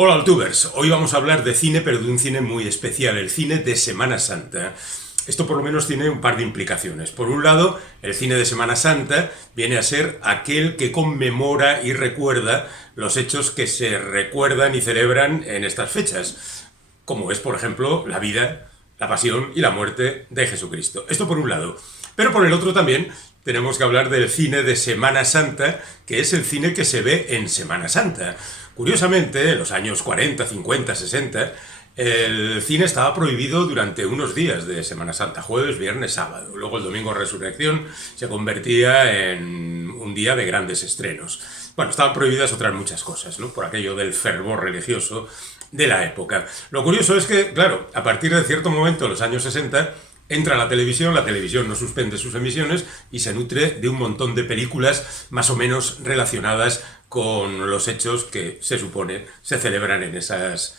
Hola Altubers, hoy vamos a hablar de cine, pero de un cine muy especial, el cine de Semana Santa. Esto por lo menos tiene un par de implicaciones. Por un lado, el cine de Semana Santa viene a ser aquel que conmemora y recuerda los hechos que se recuerdan y celebran en estas fechas, como es, por ejemplo, la vida, la pasión y la muerte de Jesucristo. Esto por un lado. Pero por el otro también tenemos que hablar del cine de Semana Santa, que es el cine que se ve en Semana Santa. Curiosamente, en los años 40, 50, 60, el cine estaba prohibido durante unos días de Semana Santa, jueves, viernes, sábado. Luego el domingo Resurrección se convertía en un día de grandes estrenos. Bueno, estaban prohibidas otras muchas cosas, ¿no? Por aquello del fervor religioso de la época. Lo curioso es que, claro, a partir de cierto momento, en los años 60, entra la televisión no suspende sus emisiones y se nutre de un montón de películas más o menos relacionadas con los hechos que se supone se celebran en esas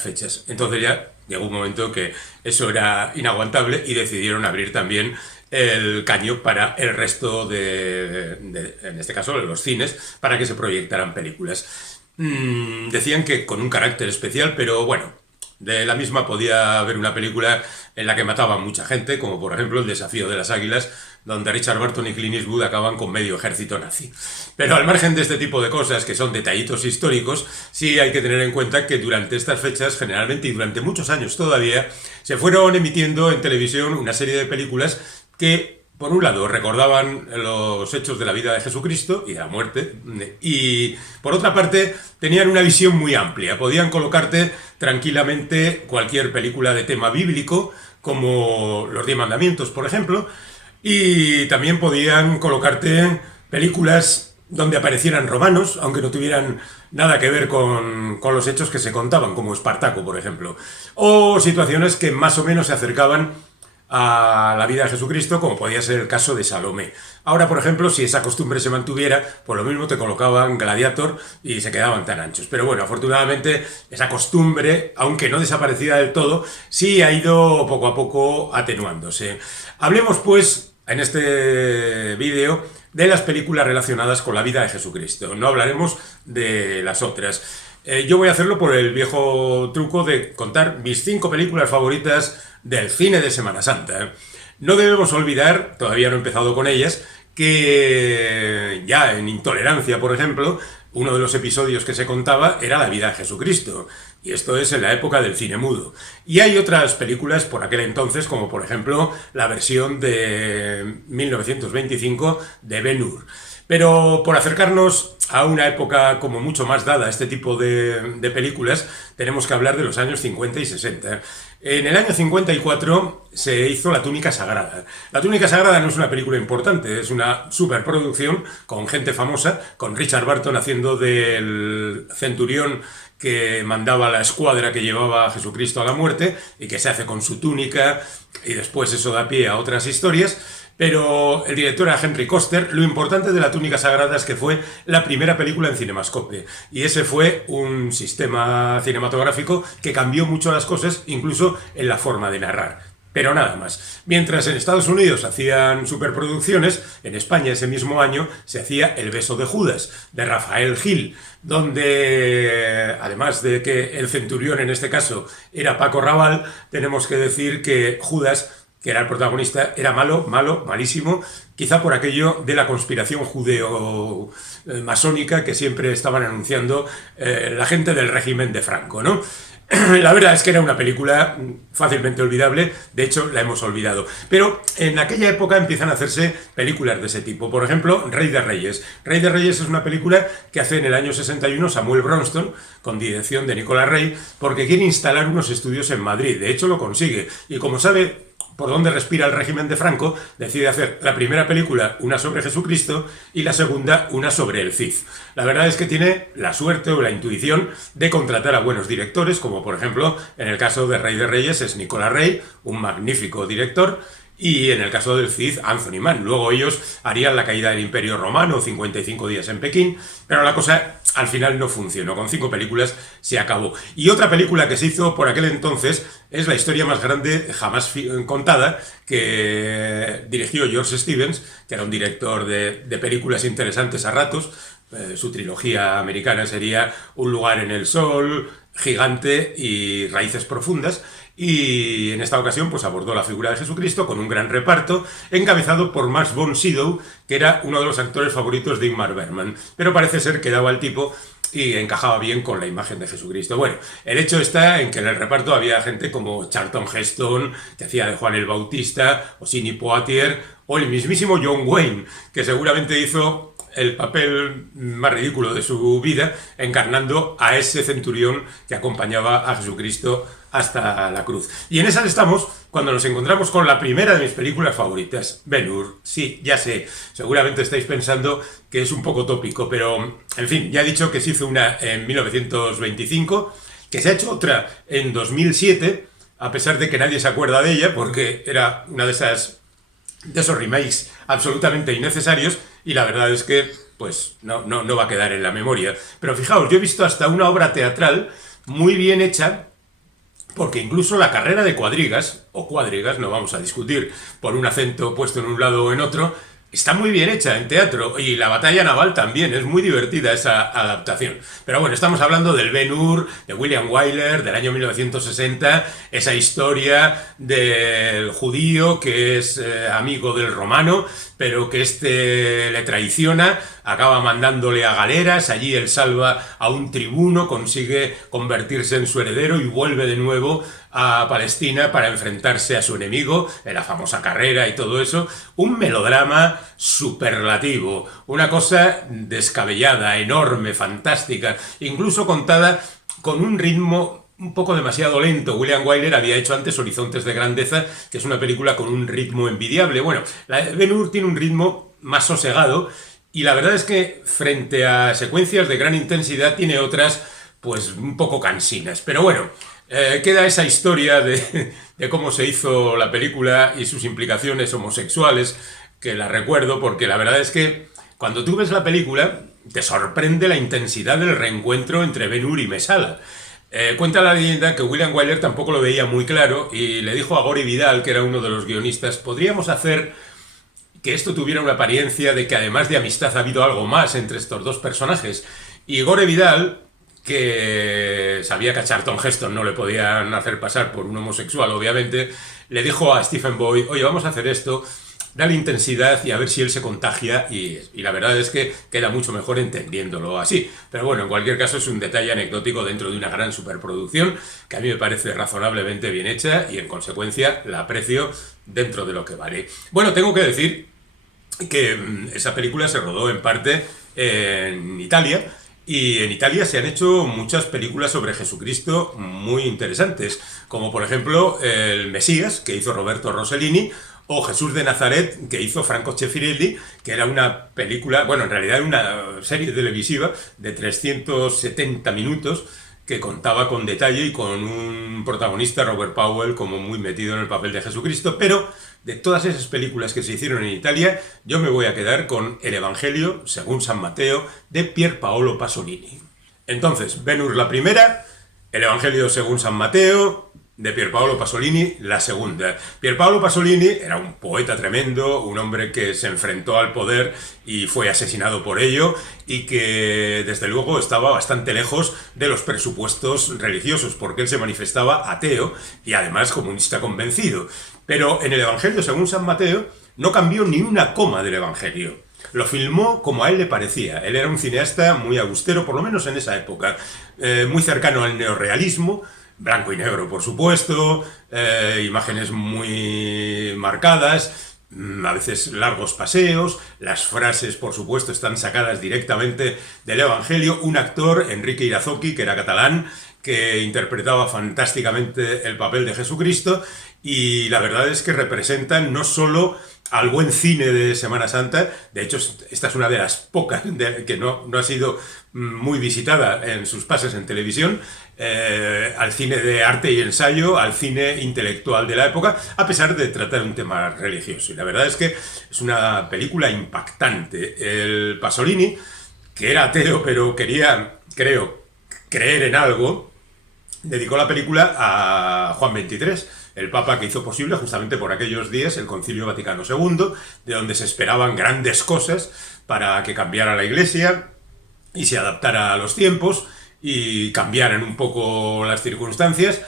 fechas. Entonces ya llegó un momento que eso era inaguantable y decidieron abrir también el caño para el resto en este caso, de los cines, para que se proyectaran películas. Decían que con un carácter especial, pero bueno, de la misma podía haber una película en la que mataban mucha gente, como por ejemplo El desafío de las águilas, donde Richard Burton y Clint Eastwood acaban con medio ejército nazi. Pero al margen de este tipo de cosas, que son detallitos históricos, sí hay que tener en cuenta que durante estas fechas, generalmente y durante muchos años todavía, se fueron emitiendo en televisión una serie de películas que, por un lado, recordaban los hechos de la vida de Jesucristo y de la muerte, y por otra parte, tenían una visión muy amplia. Podían colocarte tranquilamente cualquier película de tema bíblico, como Los 10 Mandamientos, por ejemplo, y también podían colocarte películas donde aparecieran romanos, aunque no tuvieran nada que ver con los hechos que se contaban, como Espartaco, por ejemplo, o situaciones que más o menos se acercaban a la vida de Jesucristo, como podía ser el caso de Salomé. Ahora, por ejemplo, si esa costumbre se mantuviera, pues lo mismo te colocaban Gladiator y se quedaban tan anchos. Pero bueno, afortunadamente esa costumbre, aunque no desaparecida del todo, sí ha ido poco a poco atenuándose. Hablemos pues en este vídeo de las películas relacionadas con la vida de Jesucristo. No hablaremos de las otras. Yo voy a hacerlo por el viejo truco de contar mis 5 películas favoritas del cine de Semana Santa. No debemos olvidar, todavía no he empezado con ellas, que ya en Intolerancia, por ejemplo, uno de los episodios que se contaba era la vida de Jesucristo. Y esto es en la época del cine mudo. Y hay otras películas por aquel entonces, como por ejemplo la versión de 1925 de Ben-Hur. Pero por acercarnos a una época como mucho más dada a este tipo de películas, tenemos que hablar de los años 50 y 60. En el año 54 se hizo La túnica sagrada. La túnica sagrada no es una película importante, es una superproducción con gente famosa, con Richard Burton haciendo del centurión que mandaba la escuadra que llevaba a Jesucristo a la muerte y que se hace con su túnica, y después eso da pie a otras historias. Pero el director era Henry Koster. Lo importante de La túnica sagrada es que fue la primera película en Cinemascope, y ese fue un sistema cinematográfico que cambió mucho las cosas, incluso en la forma de narrar. Pero nada más. Mientras en Estados Unidos hacían superproducciones, en España ese mismo año se hacía El beso de Judas, de Rafael Gil, donde, además de que el centurión en este caso era Paco Rabanne, tenemos que decir que Judas, que era el protagonista, era malo, malísimo, quizá por aquello de la conspiración judeo-masónica que siempre estaban anunciando la gente del régimen de Franco, ¿no? La verdad es que era una película fácilmente olvidable, de hecho la hemos olvidado. Pero en aquella época empiezan a hacerse películas de ese tipo. Por ejemplo, Rey de Reyes. Rey de Reyes es una película que hace en el año 61 Samuel Bronston, con dirección de Nicolas Rey, porque quiere instalar unos estudios en Madrid. De hecho lo consigue, y como sabe por dónde respira el régimen de Franco, decide hacer la primera película una sobre Jesucristo y la segunda una sobre el Cid. La verdad es que tiene la suerte o la intuición de contratar a buenos directores, como por ejemplo en el caso de Rey de Reyes es Nicolas Rey, un magnífico director, y en el caso del Cid, Anthony Mann. Luego ellos harían La caída del Imperio Romano, 55 días en Pekín, pero la cosa al final no funcionó. Con 5 películas se acabó. Y otra película que se hizo por aquel entonces es la historia más grande jamás contada, que dirigió George Stevens, que era un director de películas interesantes a ratos, Su trilogía americana sería Un lugar en el sol, Gigante y Raíces profundas. Y en esta ocasión pues abordó la figura de Jesucristo con un gran reparto, encabezado por Max von Sydow, que era uno de los actores favoritos de Ingmar Bergman. Pero parece ser que daba el tipo y encajaba bien con la imagen de Jesucristo. Bueno, el hecho está en que en el reparto había gente como Charlton Heston, que hacía de Juan el Bautista, o Sidney Poitier, o el mismísimo John Wayne, que seguramente hizo el papel más ridículo de su vida, encarnando a ese centurión que acompañaba a Jesucristo hasta la cruz. Y en esas estamos cuando nos encontramos con la primera de mis películas favoritas, Ben-Hur. Sí, ya sé, seguramente estáis pensando que es un poco tópico, pero en fin, ya he dicho que se hizo una en 1925, que se ha hecho otra en 2007, a pesar de que nadie se acuerda de ella, porque era una de esos remakes absolutamente innecesarios, y la verdad es que pues no va a quedar en la memoria. Pero fijaos, yo he visto hasta una obra teatral muy bien hecha, porque incluso la carrera de Cuadrigas, o Cuadrigas, no vamos a discutir por un acento puesto en un lado o en otro, está muy bien hecha en teatro, y la batalla naval también, es muy divertida esa adaptación. Pero bueno, estamos hablando del Ben-Hur, de William Wyler, del año 1960, esa historia del judío que es amigo del romano, pero que este le traiciona, acaba mandándole a galeras, allí él salva a un tribuno, consigue convertirse en su heredero y vuelve de nuevo a Palestina para enfrentarse a su enemigo, en la famosa carrera y todo eso. Un melodrama superlativo, una cosa descabellada, enorme, fantástica, incluso contada con un ritmo un poco demasiado lento. William Wyler había hecho antes Horizontes de Grandeza, que es una película con un ritmo envidiable. Bueno, la de Ben-Hur tiene un ritmo más sosegado, y la verdad es que frente a secuencias de gran intensidad tiene otras pues un poco cansinas. Pero bueno, queda esa historia de cómo se hizo la película y sus implicaciones homosexuales, que la recuerdo porque la verdad es que cuando tú ves la película te sorprende la intensidad del reencuentro entre Ben-Hur y Messala. Cuenta la leyenda que William Wyler tampoco lo veía muy claro y le dijo a Gore Vidal, que era uno de los guionistas, podríamos hacer que esto tuviera una apariencia de que además de amistad ha habido algo más entre estos dos personajes. Y Gore Vidal, que sabía que a Charlton Heston no le podían hacer pasar por un homosexual, obviamente, le dijo a Stephen Boyd, oye, vamos a hacer esto, dale intensidad y a ver si él se contagia, y la verdad es que queda mucho mejor entendiéndolo así. Pero bueno, en cualquier caso es un detalle anecdótico dentro de una gran superproducción que a mí me parece razonablemente bien hecha y en consecuencia la aprecio dentro de lo que vale. Bueno, tengo que decir que esa película se rodó en parte en Italia, y en Italia se han hecho muchas películas sobre Jesucristo muy interesantes, como por ejemplo El Mesías, que hizo Roberto Rossellini, o Jesús de Nazaret, que hizo Franco Cefirelli, que era una película, bueno, en realidad era una serie televisiva de 370 minutos, que contaba con detalle y con un protagonista, Robert Powell, como muy metido en el papel de Jesucristo. Pero de todas esas películas que se hicieron en Italia, yo me voy a quedar con El Evangelio según San Mateo, de Pier Paolo Pasolini. Entonces, Ben-Hur la primera, El Evangelio según San Mateo, de Pier Paolo Pasolini, la segunda. Pier Paolo Pasolini era un poeta tremendo, un hombre que se enfrentó al poder y fue asesinado por ello, y que desde luego estaba bastante lejos de los presupuestos religiosos, porque él se manifestaba ateo y además comunista convencido. Pero en El Evangelio según San Mateo no cambió ni una coma del Evangelio. Lo filmó como a él le parecía. Él era un cineasta muy austero, por lo menos en esa época, muy cercano al neorrealismo, blanco y negro, por supuesto, imágenes muy marcadas, a veces largos paseos, las frases, por supuesto, están sacadas directamente del Evangelio. Un actor, Enrique Irazoqui, que era catalán, que interpretaba fantásticamente el papel de Jesucristo, y la verdad es que representan no solo al buen cine de Semana Santa. De hecho, esta es una de las pocas que no ha sido muy visitada en sus pases en televisión, al cine de arte y ensayo, al cine intelectual de la época, a pesar de tratar un tema religioso. Y la verdad es que es una película impactante. El Pasolini, que era ateo pero quería, creo, creer en algo, dedicó la película a Juan XXIII, el Papa que hizo posible justamente por aquellos días el Concilio Vaticano II, de donde se esperaban grandes cosas para que cambiara la Iglesia. y se adaptara a los tiempos y cambiaran un poco las circunstancias.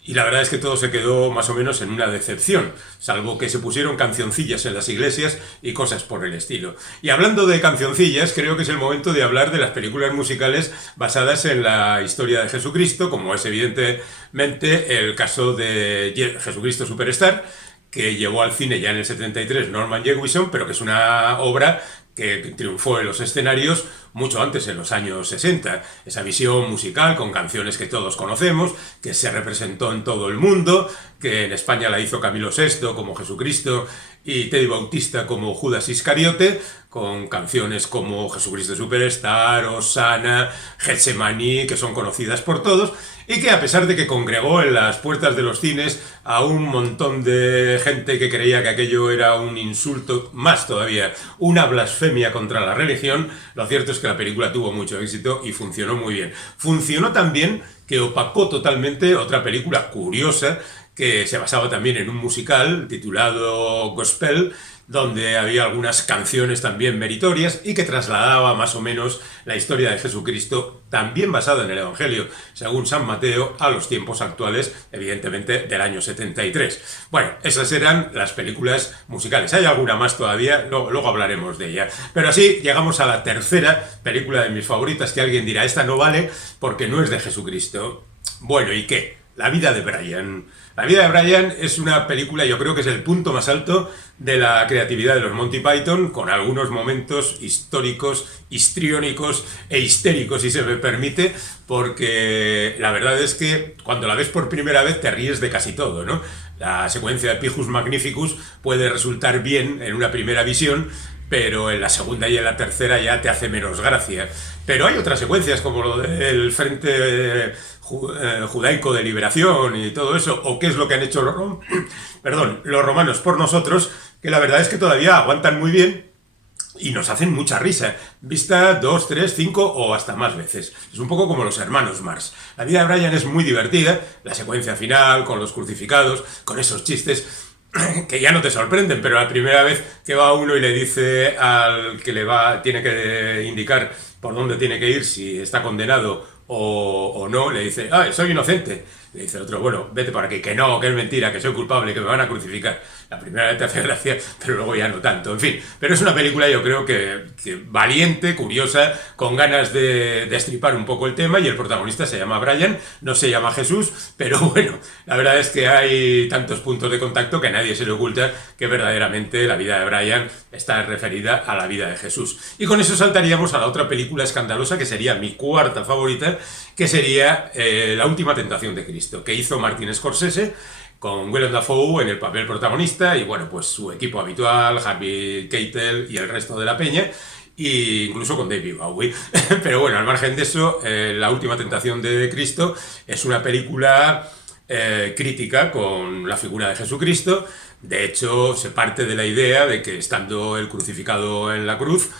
Y la verdad es que todo se quedó más o menos en una decepción, salvo que se pusieron cancioncillas en las iglesias y cosas por el estilo. Y hablando de cancioncillas, creo que es el momento de hablar de las películas musicales basadas en la historia de Jesucristo, como es evidentemente el caso de Jesucristo Superstar, que llevó al cine ya en el 73 Norman Jewison, pero que es una obra que triunfó en los escenarios mucho antes, en los años 60. Esa visión musical con canciones que todos conocemos, que se representó en todo el mundo, que en España la hizo Camilo VI como Jesucristo y Teddy Bautista como Judas Iscariote, con canciones como Jesucristo Superstar, Hosanna, Getsemaní, que son conocidas por todos, y que a pesar de que congregó en las puertas de los cines a un montón de gente que creía que aquello era un insulto, más todavía, una blasfemia contra la religión, lo cierto es que la película tuvo mucho éxito y funcionó muy bien. Funcionó tan bien que opacó totalmente otra película curiosa que se basaba también en un musical titulado Gospel, donde había algunas canciones también meritorias y que trasladaba más o menos la historia de Jesucristo, también basada en el Evangelio, según San Mateo, a los tiempos actuales, evidentemente del año 73. Bueno, esas eran las películas musicales. Hay alguna más todavía, luego hablaremos de ella. Pero así llegamos a la tercera película de mis favoritas, que alguien dirá, esta no vale porque no es de Jesucristo. Bueno, ¿y qué? La vida de Brian. La vida de Brian es una película, yo creo que es el punto más alto de la creatividad de los Monty Python, con algunos momentos históricos, histriónicos e histéricos, si se me permite, porque la verdad es que cuando la ves por primera vez te ríes de casi todo, ¿no? La secuencia de Pijus Magnificus puede resultar bien en una primera visión, pero en la segunda y en la tercera ya te hace menos gracia. Pero hay otras secuencias, como lo del Frente Judaico de Liberación y todo eso, o qué es lo que han hecho los romanos por nosotros, que la verdad es que todavía aguantan muy bien y nos hacen mucha risa, vista 2, 3, 5 o hasta más veces. Es un poco como los hermanos Marx. La vida de Brian es muy divertida, la secuencia final, con los crucificados, con esos chistes que ya no te sorprenden, pero la primera vez que va uno y le dice al que tiene que indicar por dónde tiene que ir, si está condenado o no, le dice, soy inocente. Le dice el otro, bueno, vete por aquí, que no, que es mentira, que soy culpable, que me van a crucificar. La primera vez te hace gracia, pero luego ya no tanto. En fin, pero es una película, yo creo que valiente, curiosa, con ganas de destripar un poco el tema, y el protagonista se llama Brian, no se llama Jesús, pero bueno, la verdad es que hay tantos puntos de contacto que a nadie se le oculta que verdaderamente la vida de Brian está referida a la vida de Jesús. Y con eso saltaríamos a la otra película escandalosa, que sería mi cuarta favorita, que sería La última tentación de Cristo, que hizo Martin Scorsese, con Willem Dafoe en el papel protagonista y bueno, pues su equipo habitual, Harvey Keitel y el resto de la peña, e incluso con David Bowie. Pero bueno, al margen de eso, La última tentación de Cristo es una película crítica con la figura de Jesucristo. De hecho, se parte de la idea de que estando el crucificado en la cruz,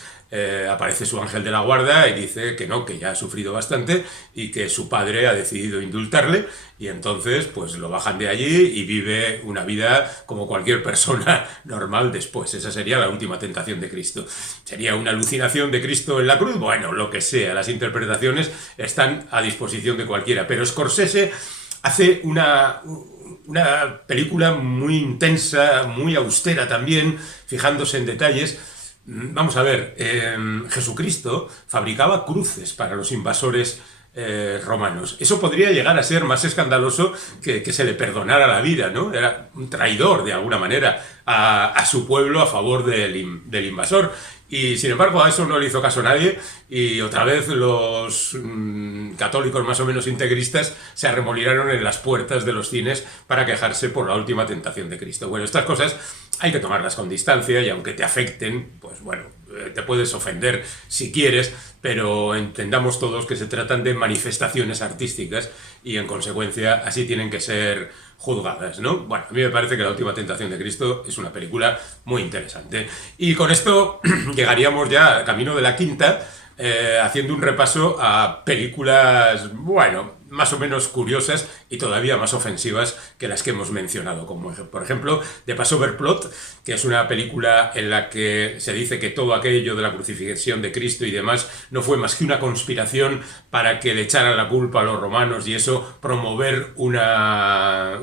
aparece su ángel de la guarda y dice que no, que ya ha sufrido bastante y que su padre ha decidido indultarle, y entonces pues lo bajan de allí y vive una vida como cualquier persona normal después. Esa sería la última tentación de Cristo. ¿Sería una alucinación de Cristo en la cruz? Bueno, lo que sea, las interpretaciones están a disposición de cualquiera, pero Scorsese hace una película muy intensa, muy austera también, fijándose en detalles. Vamos a ver, Jesucristo fabricaba cruces para los invasores romanos. Eso podría llegar a ser más escandaloso que se le perdonara la vida, ¿no? Era un traidor, de alguna manera, a su pueblo a favor del invasor. Y sin embargo a eso no le hizo caso nadie, y otra vez los católicos más o menos integristas se arremolinaron en las puertas de los cines para quejarse por la última tentación de Cristo. Bueno, estas cosas hay que tomarlas con distancia, y aunque te afecten, pues bueno, te puedes ofender si quieres, pero entendamos todos que se tratan de manifestaciones artísticas y en consecuencia así tienen que ser juzgadas, ¿no? Bueno, a mí me parece que La última tentación de Cristo es una película muy interesante. Y con esto llegaríamos ya camino de la quinta, haciendo un repaso a películas, bueno, más o menos curiosas y todavía más ofensivas que las que hemos mencionado, como por ejemplo The Passover Plot, que es una película en la que se dice que todo aquello de la crucifixión de Cristo y demás no fue más que una conspiración para que le echaran la culpa a los romanos y eso promover un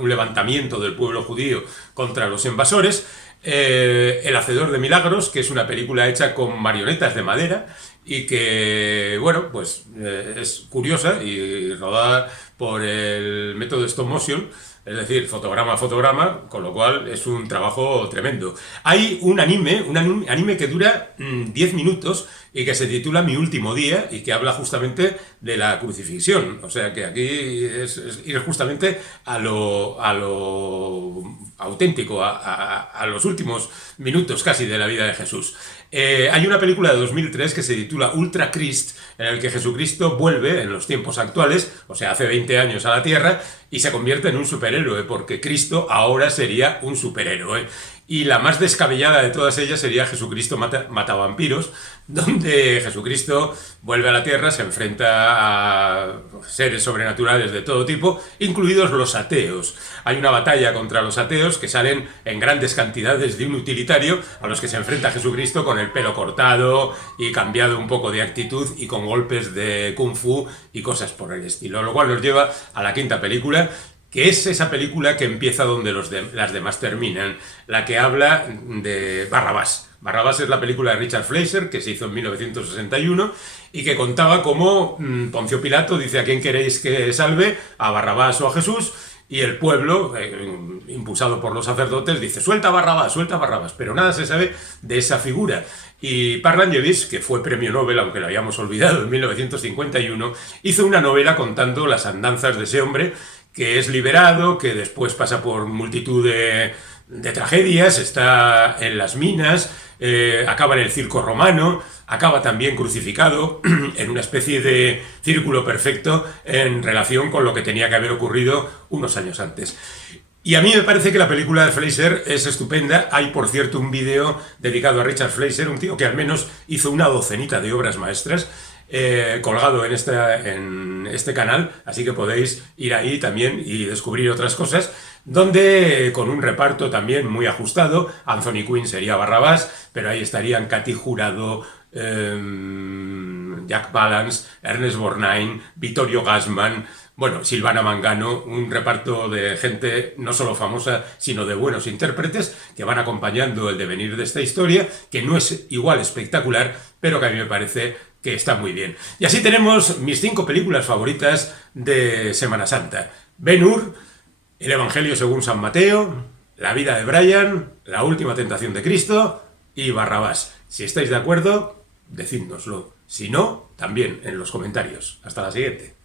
levantamiento del pueblo judío contra los invasores. El Hacedor de Milagros, que es una película hecha con marionetas de madera y que, bueno, pues es curiosa y rodada por el método stop motion, es decir, fotograma a fotograma, con lo cual es un trabajo tremendo. Hay un anime que dura 10 minutos y que se titula Mi último día y que habla justamente de la crucifixión. O sea que aquí es ir justamente a lo auténtico, a los últimos minutos casi de la vida de Jesús. Hay una película de 2003 que se titula Ultra Christ, en el que Jesucristo vuelve en los tiempos actuales, o sea, hace 20 años a la Tierra, y se convierte en un superhéroe, porque Cristo ahora sería un superhéroe. Y la más descabellada de todas ellas sería Jesucristo mata vampiros, donde Jesucristo vuelve a la Tierra, se enfrenta a seres sobrenaturales de todo tipo, incluidos los ateos. Hay una batalla contra los ateos que salen en grandes cantidades de un utilitario a los que se enfrenta Jesucristo con el pelo cortado y cambiado un poco de actitud y con golpes de kung fu y cosas por el estilo. Lo cual nos lleva a la quinta película, que es esa película que empieza donde las demás terminan, la que habla de Barrabás. Barrabás es la película de Richard Fleischer, que se hizo en 1961, y que contaba cómo Poncio Pilato dice: ¿a quién queréis que salve? ¿A Barrabás o a Jesús? Y el pueblo, impulsado por los sacerdotes, dice: suelta a Barrabás, pero nada se sabe de esa figura. Y Parlangevis, que fue premio Nobel, aunque lo hayamos olvidado, en 1951, hizo una novela contando las andanzas de ese hombre, que es liberado, que después pasa por multitud de tragedias, está en las minas, acaba en el circo romano, acaba también crucificado en una especie de círculo perfecto en relación con lo que tenía que haber ocurrido unos años antes. Y a mí me parece que la película de Fleischer es estupenda. Hay, por cierto, un vídeo dedicado a Richard Fleischer, un tío que al menos hizo una docenita de obras maestras, colgado en este canal, así que podéis ir ahí también y descubrir otras cosas, donde con un reparto también muy ajustado. Anthony Quinn sería Barrabás, pero ahí estarían Katy Jurado, Jack Palance, Ernest Borgnine, Vittorio Gassman, bueno, Silvana Mangano, un reparto de gente no solo famosa, sino de buenos intérpretes que van acompañando el devenir de esta historia, que no es igual espectacular, pero que a mí me parece que está muy bien. Y así tenemos mis 5 películas favoritas de Semana Santa: Ben-Hur, El Evangelio según San Mateo, La vida de Brian, La última tentación de Cristo y Barrabás. Si estáis de acuerdo, decídnoslo. Si no, también en los comentarios. Hasta la siguiente.